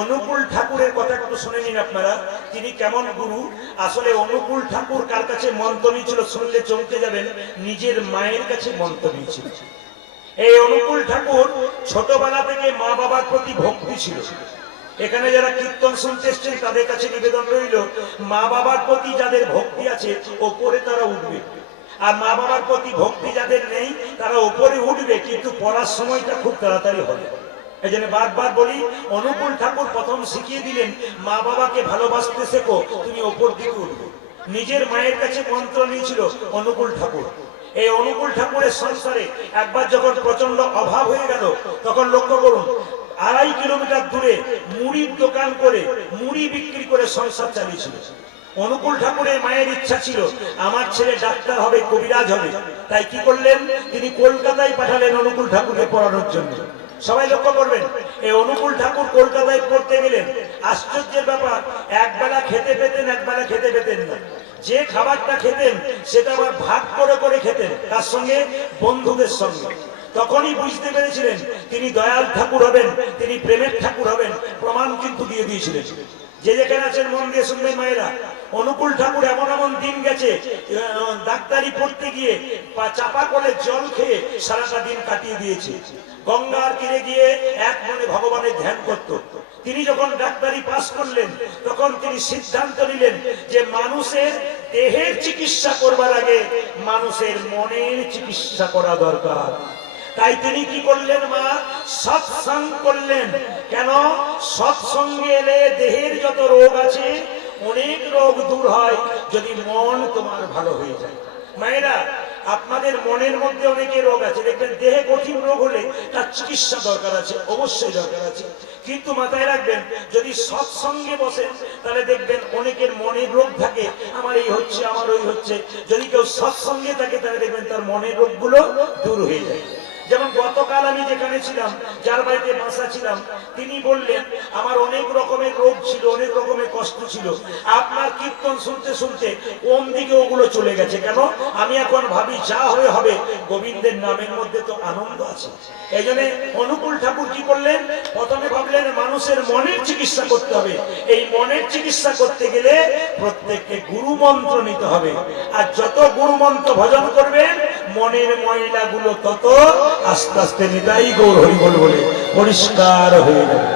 অনুকূল ঠাকুরের কথা একটু শুনে নিন আপনারা, তিনি কেমন গুরু। আসলে অনুকূল ঠাকুর কার কাছে মন্ত্র নিয়েছিল শুনলে চমকে যাবেন, নিজের মায়ের কাছে মন্ত্র নিয়েছিল। এই অনুকূল ঠাকুর ছোটবেলা থেকে মা বাবার প্রতি ভক্তি ছিল। এখানে যারা কীর্তন শুনতে এসছেন তাদের কাছে নিবেদন রইল, মা বাবার প্রতি যাদের ভক্তি আছে ওপরে তারা উঠবে, আর মা বাবার প্রতি ভক্তি যাদের নেই তারা ওপরে উঠবে, কিন্তু পড়ার সময়টা খুব তাড়াতাড়ি হবে। এই জন্য বারবার বলি, অনুকূল ঠাকুর প্রথম শিখিয়ে দিলেন মা বাবাকে ভালোবাসতে শেখো, তুমি ওপর দিকে উঠবে। নিজের মায়ের কাছে মন্ত্র নিয়েছিল অনুকূল ঠাকুর। এই অনুকূল ঠাকুরের সংসারে একবার যখন প্রচন্ড অভাব হয়ে গেল, তখন লক্ষ্য করুন 2.5 কিলোমিটার দূরে মুড়ির দোকান করে মুড়ি বিক্রি করে সংসার চালিয়েছিল। অনুকূল ঠাকুরের মায়ের ইচ্ছা ছিল আমার ছেলে ডাক্তার হবে, কবিরাজ হবে। তাই কি করলেন, তিনি কলকাতায় পাঠালেন অনুকূল ঠাকুরকে পড়ানোর জন্য। সবাই লক্ষ্য করবেন, এই অনুকূল ঠাকুর কলকাতায় পড়তে গেলেন। আশ্চর্যের ব্যাপার, একবেলা খেতে পেতেন, একবেলা খেতে পেতেন না। যে খাবারটা খেতেন সেটা আবার ভাগ করে করে খেতেন, তার সঙ্গে বন্ধুদের সঙ্গে। তখনই বুঝতে পেরেছিলেন তিনি দয়াল ঠাকুর হবেন, তিনি প্রেমের ঠাকুর হবেন। প্রমাণ কিন্তু দিয়ে দিয়েছিলেন। যে যেখানে আছেন মন দিয়ে শুনবেন মায়েরা, অনুকূল ঠাকুর এমন এমন দিন গেছে, ডাক্তারি পড়তে গিয়ে চাপা কলে জল খেয়ে সারাটা দিন কাটিয়ে দিয়েছে। গঙ্গার তীরে গিয়ে এক মনে ভগবানের ধ্যান করত। তিনি যখন ডাক্তারি পাস করলেন তখন তিনি সিদ্ধান্ত নিলেন যে মানুষের দেহের চিকিৎসা করবার আগে মানুষের মনের চিকিৎসা করা দরকার। তাই তিনি কি করলেন, মা সৎসঙ্গ করলেন। কেন? সৎসঙ্গে এলে দেহের যত রোগ আছে অনেক রোগ দূর হয় যদি মন তোমার ভালো হয়ে যায়। মায়েরা, আপনাদের মনের মধ্যে অনেকে রোগ আছে, দেখবেন দেহে কঠিন রোগ হলে তার চিকিৎসা দরকার আছে, অবশ্যই দরকার আছে। কিন্তু মাথায় রাখবেন, যদি সৎসঙ্গে বসেন তাহলে দেখবেন অনেকের মনের রোগ থাকে, আমার এই হচ্ছে, আমার ওই হচ্ছে। যদি কেউ সৎসঙ্গে থাকে তাহলে দেখবেন তার মনের রোগগুলো দূর হয়ে যায়। যেমন গতকাল আমি যেখানে ছিলাম, যার বাড়িতে বাসা ছিলাম, তিনি বললেন আমার অনেক রকমের রোগ ছিল, অনেক রকমের কষ্ট ছিল, আপনার কীর্তন শুনতে শুনতে কোন দিকে ওগুলো চলে গেছে। কেন? আমি এখন ভাবি যা হয়ে হবে, গোবিন্দের নামের মধ্যে তো আনন্দ আছে। এই জন্য অনুকূল ঠাকুর কি করলেন, প্রথমে ভাবলেন মানুষের মনের চিকিৎসা করতে হবে। এই মনের চিকিৎসা করতে গেলে প্রত্যেককে গুরু মন্ত্র নিতে হবে, আর যত গুরু মন্ত্র ভজন করবেন মনের ময়লাগুলো তত আস্তে আস্তে নিতাই গৌর হরি বল বলে পরিষ্কার হয়ে যাবে।